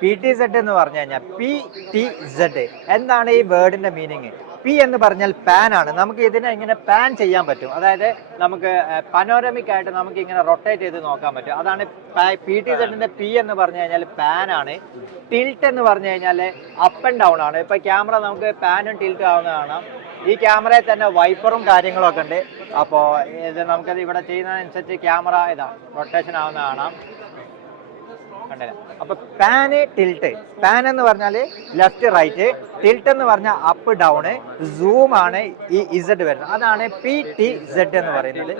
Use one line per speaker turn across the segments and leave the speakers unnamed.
P T Z എന്ന് പറഞ്ഞു കഴിഞ്ഞാൽ പി ടി സെഡ് എന്താണ് ഈ വേർഡിന്റെ മീനിങ് പി എന്ന് പറഞ്ഞാൽ പാൻ ആണ്. നമുക്ക് ഇതിനെ ഇങ്ങനെ പാൻ ചെയ്യാൻ പറ്റും. അതായത് നമുക്ക് പനോരമിക് ആയിട്ട് നമുക്ക് ഇങ്ങനെ റൊട്ടേറ്റ് ചെയ്ത് നോക്കാൻ പറ്റും. അതാണ് പി ടി സെഡിന്റെ പി എന്ന് പറഞ്ഞു കഴിഞ്ഞാൽ പാൻ ആണ്. ടിൽറ്റ് എന്ന് പറഞ്ഞു കഴിഞ്ഞാൽ അപ്പ് ആൻഡ് ഡൗൺ ആണ്. ഇപ്പൊ ക്യാമറ നമുക്ക് പാനും ടിൽറ്റും ആവുന്ന കാണാം. ഈ ക്യാമറയിൽ തന്നെ വൈപ്പറും കാര്യങ്ങളും ഒക്കെ ഉണ്ട്. അപ്പോൾ ഇത് നമുക്കത് ഇവിടെ ചെയ്യുന്നതനുസരിച്ച് ക്യാമറ ഇതാ റൊട്ടേഷൻ ആവുന്ന കാണാം. അപ്പൊ പാന് ടിൽട്ട് പാൻ എന്ന് പറഞ്ഞാൽ ലെഫ്റ്റ് റൈറ്റ് ടിൽട്ട് എന്ന് പറഞ്ഞാൽ അപ്പ് ഡൗൺ സൂം ആണ് ഈ ഇസഡ് വരുന്നത്. അതാണ് പി ടി സെഡ് എന്ന് പറയുന്നത്.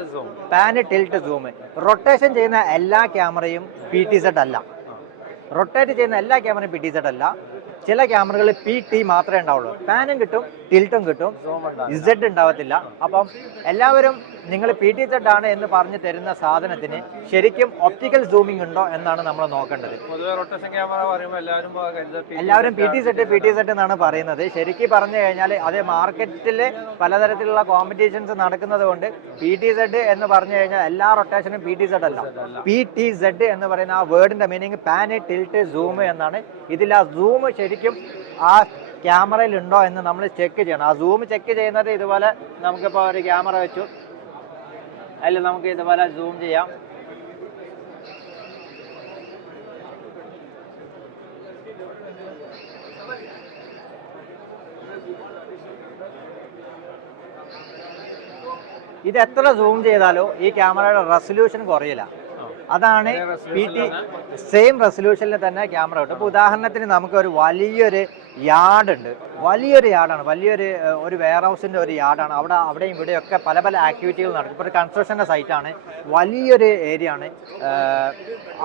പാന് ടിൽട്ട് സൂം റൊട്ടേഷൻ ചെയ്യുന്ന എല്ലാ ക്യാമറയും പി ടി സെഡ് അല്ല. റൊട്ടേറ്റ് ചെയ്യുന്ന എല്ലാ ക്യാമറയും പി ടി സെഡ് അല്ല. ചില ക്യാമറകൾ പി ടി മാത്രമേ ഉണ്ടാവുള്ളൂ. പാനും കിട്ടും ടിൽട്ടും കിട്ടും. ഇസഡ് ഉണ്ടാവത്തില്ല. അപ്പം എല്ലാവരും നിങ്ങൾ പി ടി സെഡ് ആണ് എന്ന് പറഞ്ഞു തരുന്ന സാധനത്തിന് ശരിക്കും ഒപ്റ്റിക്കൽ സൂമിംഗ് ഉണ്ടോ എന്നാണ് നമ്മൾ നോക്കേണ്ടത്.
പോ-
എല്ലാവരും P T Z P T Z എന്നാണ് പറയുന്നത്. ശരിക്കും പറഞ്ഞു കഴിഞ്ഞാൽ അത് മാർക്കറ്റിൽ പലതരത്തിലുള്ള കോമ്പറ്റീഷൻസ് നടക്കുന്നത് കൊണ്ട് പി ടി സെഡ് എന്ന് പറഞ്ഞു കഴിഞ്ഞാൽ എല്ലാ റൊട്ടേഷനും പി ടി സെഡ് അല്ല. പി ടി സെഡ് എന്ന് പറയുന്ന ആ വേർഡിന്റെ മീനിങ് പാൻ ടിൽറ്റ് സൂം എന്നാണ്. ഇതിൽ ആ സൂം ശരിക്കും ആ ക്യാമറയിൽ ഉണ്ടോ എന്ന് നമ്മൾ ചെക്ക് ചെയ്യണം. ആ സൂം ചെക്ക് ചെയ്യുന്നത് ഇതുപോലെ നമുക്കിപ്പോൾ ഒരു ക്യാമറ വെച്ചു. അതിൽ നമുക്ക് ഇതുപോലെ സൂം ചെയ്യാം. ഇത് എത്ര സൂം ചെയ്താലോ ഈ ക്യാമറയുടെ റെസൊല്യൂഷൻ കുറയില്ല. അതാണ് പി ടി സെയിം റെസൊല്യൂഷനിൽ തന്നെ ക്യാമറ കിട്ടും ഇപ്പോൾ ഉദാഹരണത്തിന് നമുക്ക് ഒരു വലിയൊരു യാർഡ് ഉണ്ട്. വലിയൊരു യാർഡാണ്. വലിയൊരു ഒരു വെയർ ഹൗസിന്റെ ഒരു യാർഡാണ്. അവിടെ അവിടെയും ഇവിടെയൊക്കെ പല പല ആക്ടിവിറ്റികൾ നടക്കും. ഇപ്പോൾ ഒരു കൺസ്ട്രക്ഷന്റെ സൈറ്റാണ്. വലിയൊരു ഏരിയ ആണ്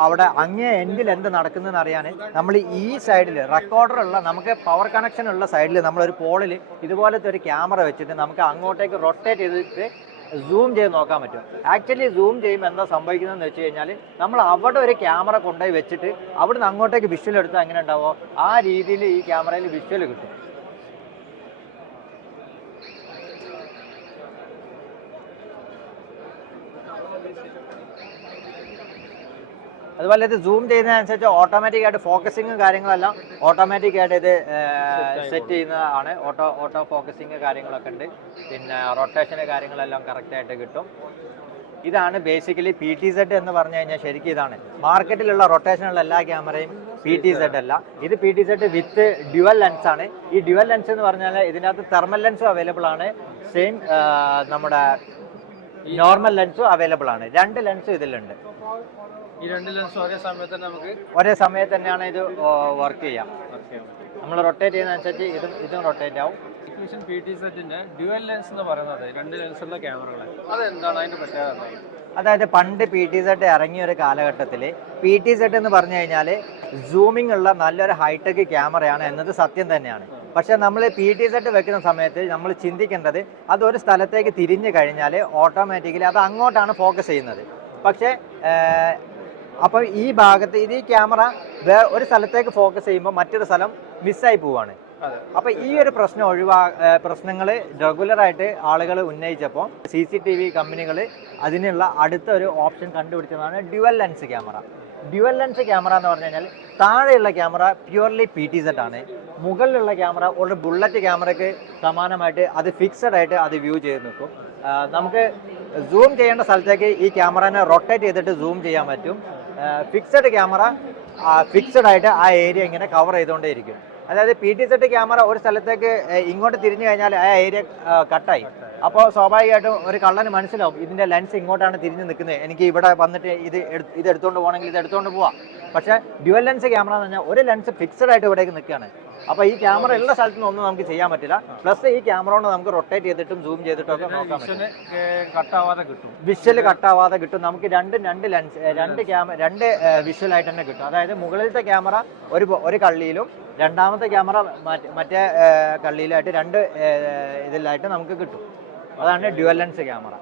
അവിടെ അങ്ങേ എൻഡിൽ എന്ത് നടക്കുന്നതെന്ന് അറിയാൻ നമ്മൾ ഈ സൈഡിൽ റെക്കോർഡറുള്ള നമുക്ക് പവർ കണക്ഷൻ ഉള്ള സൈഡിൽ നമ്മളൊരു പോളിൽ ഇതുപോലത്തെ ഒരു ക്യാമറ വെച്ചിട്ട് നമുക്ക് അങ്ങോട്ടേക്ക് റൊട്ടേറ്റ് ചെയ്തിട്ട് സൂം ചെയ്ത് നോക്കാൻ പറ്റും. ആക്ച്വലി സൂം ചെയ്യുമ്പോൾ എന്താ സംഭവിക്കുന്നതെന്ന് വെച്ച് കഴിഞ്ഞാൽ നമ്മൾ അവിടെ ഒരു ക്യാമറ കൊണ്ടുപോയി വെച്ചിട്ട് അവിടുന്ന് അങ്ങോട്ടേക്ക് വിഷ്വൽ എടുത്താൽ എങ്ങനെ ഉണ്ടാവോ? ആ രീതിയിൽ ഈ ക്യാമറയിൽ വിഷ്വൽ കിട്ടും. അതുപോലെ ഇത് സൂം ചെയ്യുന്നതനുസരിച്ച് ഓട്ടോമാറ്റിക് ആയിട്ട് ഫോക്കസിങ്ങും കാര്യങ്ങളെല്ലാം ഓട്ടോമാറ്റിക് ആയിട്ട് ഇത് സെറ്റ് ചെയ്യുന്നതാണ്. ഓട്ടോ ഓട്ടോ ഫോക്കസിങ് കാര്യങ്ങളൊക്കെ ഉണ്ട്. പിന്നെ റൊട്ടേഷന് കാര്യങ്ങളെല്ലാം കറക്റ്റായിട്ട് കിട്ടും. ഇതാണ് ബേസിക്കലി പി ടി സെഡ് എന്ന് പറഞ്ഞു കഴിഞ്ഞാൽ ശരിക്കും ഇതാണ്. മാർക്കറ്റിലുള്ള റൊട്ടേഷനുള്ള എല്ലാ ക്യാമറയും പി ടി സെഡ് അല്ല. ഇത് P T Z with dual lens ആണ്. ഈ ഡ്യുവൽ ലെൻസ് എന്ന് പറഞ്ഞാൽ ഇതിനകത്ത് തെർമൽ ലെൻസും അവൈലബിൾ ആണ്. സെയിം നമ്മുടെ നോർമൽ ലെൻസും അവൈലബിൾ ആണ്. രണ്ട് ലെൻസും ഇതിലുണ്ട്.
ഈ രണ്ട് ലെൻസ് ഒരേ സമയത്ത് നമുക്ക്
ഒരേ സമയത്ത് തന്നെയാണ് ഇത് വർക്ക് ചെയ്യാം. നമ്മൾ റൊട്ടേറ്റ് ചെയ്യുന്നതനുസരിച്ച് ഇതും ഇതും റൊട്ടേറ്റ് ആവും.
ഇക്വിഷൻ പി ടി സെറ്റിന്റെ ഡ്യുവൽ ലെൻസ് എന്ന് പറയുന്നത് രണ്ട് ലെൻസുള്ള ക്യാമറകൾ അതെന്താണ് അതിന്റെ പ്രത്യേകത?
അതായത് പണ്ട് പി ടി സെറ്റ് ഇറങ്ങിയ ഒരു കാലഘട്ടത്തിൽ പി ടി സെറ്റ് എന്ന് പറഞ്ഞു കഴിഞ്ഞാൽ സൂമിംഗ് ഉള്ള നല്ലൊരു ഹൈടെക് ക്യാമറയാണ് എന്നത് സത്യം തന്നെയാണ്. പക്ഷേ നമ്മൾ പി ടി സെറ്റ് വെക്കുന്ന സമയത്ത് നമ്മൾ ചിന്തിക്കേണ്ടത് അത് ഒരു സ്ഥലത്തേക്ക് തിരിഞ്ഞു കഴിഞ്ഞാൽ ഓട്ടോമാറ്റിക്കലി അത് അങ്ങോട്ടാണ് ഫോക്കസ് ചെയ്യുന്നത്. പക്ഷേ അപ്പം ഈ ഭാഗത്ത് ഇത് ഈ ക്യാമറ വേ ഒരു സ്ഥലത്തേക്ക് ഫോക്കസ് ചെയ്യുമ്പോൾ മറ്റൊരു സ്ഥലം മിസ്സായി പോവാണ്. അപ്പൊ ഈ ഒരു പ്രശ്നം ഒഴിവാ പ്രശ്നങ്ങൾ റെഗുലറായിട്ട് ആളുകൾ ഉന്നയിച്ചപ്പോൾ സി സി ടി വി കമ്പനികൾ അതിനുള്ള അടുത്ത ഒരു option കണ്ടുപിടിച്ചതാണ് dual lens camera dual lens camera എന്ന് പറഞ്ഞു കഴിഞ്ഞാൽ താഴെയുള്ള camera purely P T Z ആണ്. മുകളിലുള്ള ക്യാമറ ഒരു ബുള്ളറ്റ് ക്യാമറയ്ക്ക് സമാനമായിട്ട് അത് ഫിക്സഡ് ആയിട്ട് അത് വ്യൂ ചെയ്ത് നിൽക്കും. നമുക്ക് സൂം ചെയ്യേണ്ട സ്ഥലത്തേക്ക് ഈ ക്യാമറനെ റൊട്ടേറ്റ് ചെയ്തിട്ട് സൂം ചെയ്യാൻ പറ്റും. ഫിക്സഡ് ക്യാമറ ഫിക്സഡ് ആയിട്ട് ആ ഏരിയ ഇങ്ങനെ കവർ ചെയ്തുകൊണ്ടേ ഇരിക്കും അതായത് പി ടി സെറ്റ് ക്യാമറ ഒരു സ്ഥലത്തേക്ക് ഇങ്ങോട്ട് തിരിഞ്ഞു കഴിഞ്ഞാൽ ആ ഏരിയ കട്ടായി അപ്പോൾ സ്വാഭാവികമായിട്ടും ഒരു കള്ളന് മനസ്സിലാവും ഇതിന്റെ ലെൻസ് ഇങ്ങോട്ടാണ് തിരിഞ്ഞ് നിൽക്കുന്നത്. എനിക്ക് ഇവിടെ വന്നിട്ട് ഇത് ഇത് എടുത്തുകൊണ്ട് പോകണമെങ്കിൽ ഇത് എടുത്തുകൊണ്ട് പോവാം. പക്ഷേ ഡ്യുവൽ ലെൻസ് ക്യാമറ എന്ന് പറഞ്ഞാൽ ഒരു ലെൻസ് ഫിക്സഡ് ആയിട്ട് ഇവിടേക്ക് നിൽക്കുകയാണ്. അപ്പോൾ ഈ ക്യാമറ ഉള്ള സ്ഥലത്തുനിന്ന് ഒന്നും നമുക്ക് ചെയ്യാൻ പറ്റില്ല. പ്ലസ് ഈ ക്യാമറ കൊണ്ട് നമുക്ക് റൊട്ടേറ്റ് ചെയ്തിട്ടും സൂം ചെയ്തിട്ടും ഒക്കെ നോക്കാൻ പറ്റും.
വിഷന് കട്ടാവാതെ കിട്ടും.
വിഷ്വൽ കട്ടാവാതെ കിട്ടും. നമുക്ക് രണ്ട് രണ്ട് ലെൻസ് രണ്ട് ക്യാമറ രണ്ട് വിഷ്വൽ ആയിട്ട് തന്നെ കിട്ടും. അതായത് മുകളിലത്തെ ക്യാമറ ഒരു ഒരു കള്ളിയിലും രണ്ടാമത്തെ ക്യാമറ മറ്റേ കള്ളിയിലായിട്ട് രണ്ട് ഇതിലായിട്ട് നമുക്ക് കിട്ടും. അതാണ് ഡ്യുവൽ ലെൻസ് ക്യാമറ.